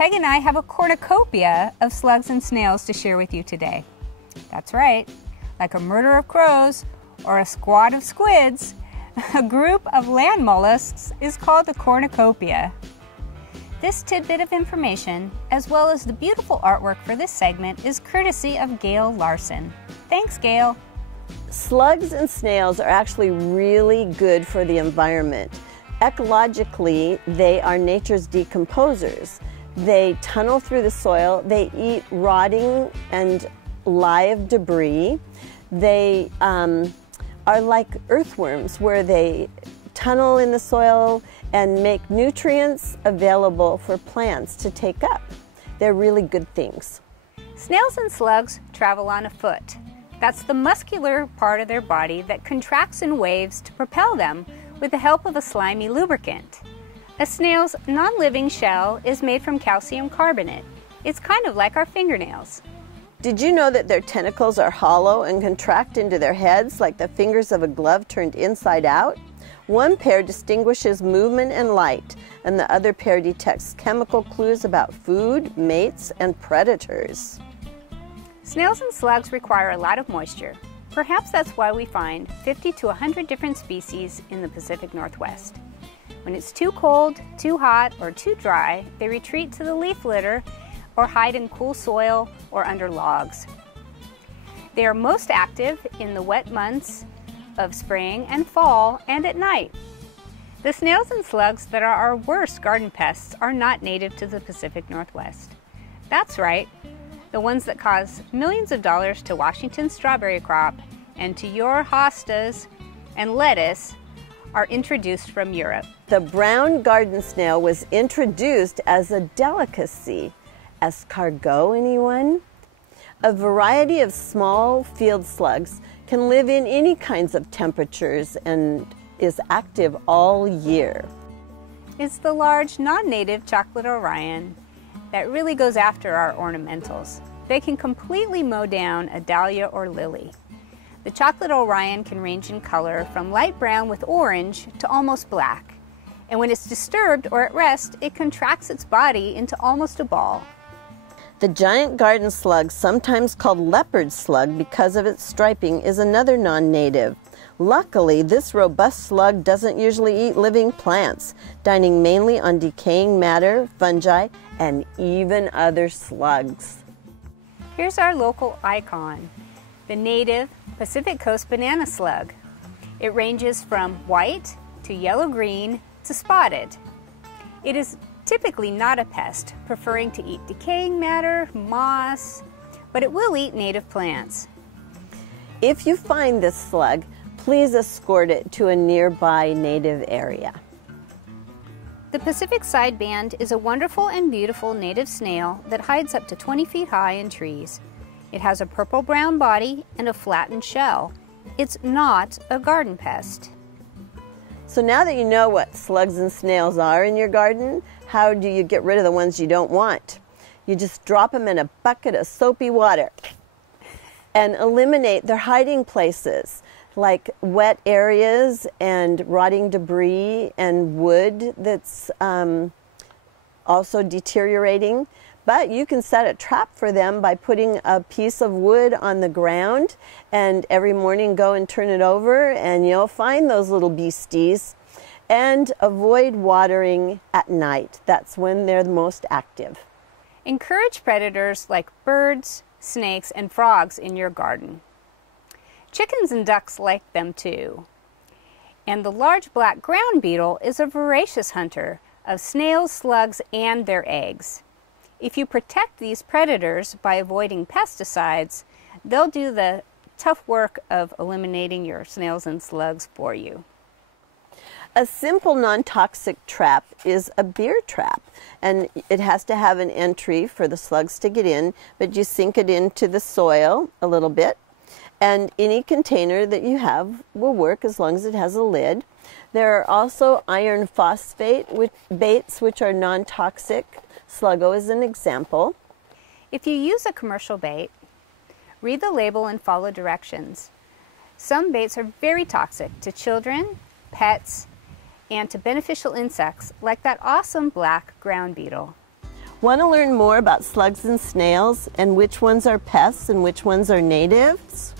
Peg and I have a cornucopia of slugs and snails to share with you today. That's right, like a murder of crows or a squad of squids, a group of land mollusks is called a cornucopia. This tidbit of information, as well as the beautiful artwork for this segment, is courtesy of Gail Larson. Thanks, Gail. Slugs and snails are actually really good for the environment. Ecologically, they are nature's decomposers. They tunnel through the soil, they eat rotting and live debris. They are like earthworms, where they tunnel in the soil and make nutrients available for plants to take up. They're really good things. Snails and slugs travel on a foot. That's the muscular part of their body that contracts in waves to propel them with the help of a slimy lubricant. A snail's non-living shell is made from calcium carbonate. It's kind of like our fingernails. Did you know that their tentacles are hollow and contract into their heads like the fingers of a glove turned inside out? One pair distinguishes movement and light, and the other pair detects chemical clues about food, mates, and predators. Snails and slugs require a lot of moisture. Perhaps that's why we find 50 to 100 different species in the Pacific Northwest. When it's too cold, too hot, or too dry, they retreat to the leaf litter or hide in cool soil or under logs. They are most active in the wet months of spring and fall and at night. The snails and slugs that are our worst garden pests are not native to the Pacific Northwest. That's right, the ones that cause millions of dollars to Washington's strawberry crop and to your hostas and lettuce are introduced from Europe. The brown garden snail was introduced as a delicacy. Escargot, anyone? A variety of small field slugs can live in any kinds of temperatures and is active all year. It's the large non-native chocolate Orion that really goes after our ornamentals. They can completely mow down a dahlia or lily. The chocolate Orion can range in color from light brown with orange to almost black. And when it's disturbed or at rest, it contracts its body into almost a ball. The giant garden slug, sometimes called leopard slug because of its striping, is another non-native. Luckily, this robust slug doesn't usually eat living plants, dining mainly on decaying matter, fungi, and even other slugs. Here's our local icon, the native Pacific Coast banana slug. It ranges from white to yellow-green to spotted. It is typically not a pest, preferring to eat decaying matter, moss, but it will eat native plants. If you find this slug, please escort it to a nearby native area. The Pacific sideband is a wonderful and beautiful native snail that hides up to 20 feet high in trees. It has a purple-brown body and a flattened shell. It's not a garden pest. So now that you know what slugs and snails are in your garden, how do you get rid of the ones you don't want? You just drop them in a bucket of soapy water and eliminate their hiding places, like wet areas and rotting debris and wood that's also deteriorating. But you can set a trap for them by putting a piece of wood on the ground and every morning go and turn it over and you'll find those little beasties. And avoid watering at night. That's when they're the most active. Encourage predators like birds, snakes, and frogs in your garden. Chickens and ducks like them too. And the large black ground beetle is a voracious hunter of snails, slugs, and their eggs. If you protect these predators by avoiding pesticides, they'll do the tough work of eliminating your snails and slugs for you. A simple non-toxic trap is a beer trap, and it has to have an entry for the slugs to get in, but you sink it into the soil a little bit, and any container that you have will work as long as it has a lid. There are also iron phosphate baits, which are non-toxic. Sluggo is an example. If you use a commercial bait, read the label and follow directions. Some baits are very toxic to children, pets, and to beneficial insects like that awesome black ground beetle. Want to learn more about slugs and snails and which ones are pests and which ones are natives?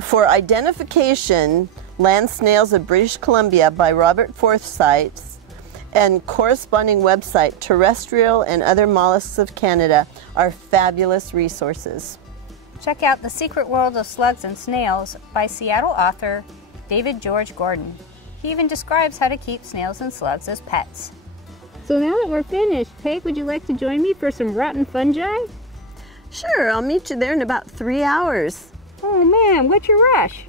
For identification, Land Snails of British Columbia by Robert Forsyth and corresponding website Terrestrial and Other Mollusks of Canada are fabulous resources. Check out The Secret World of Slugs and Snails by Seattle author David George Gordon. He even describes how to keep snails and slugs as pets. So now that we're finished, Peg, would you like to join me for some rotten fungi? Sure, I'll meet you there in about 3 hours. Oh man, what's your rush?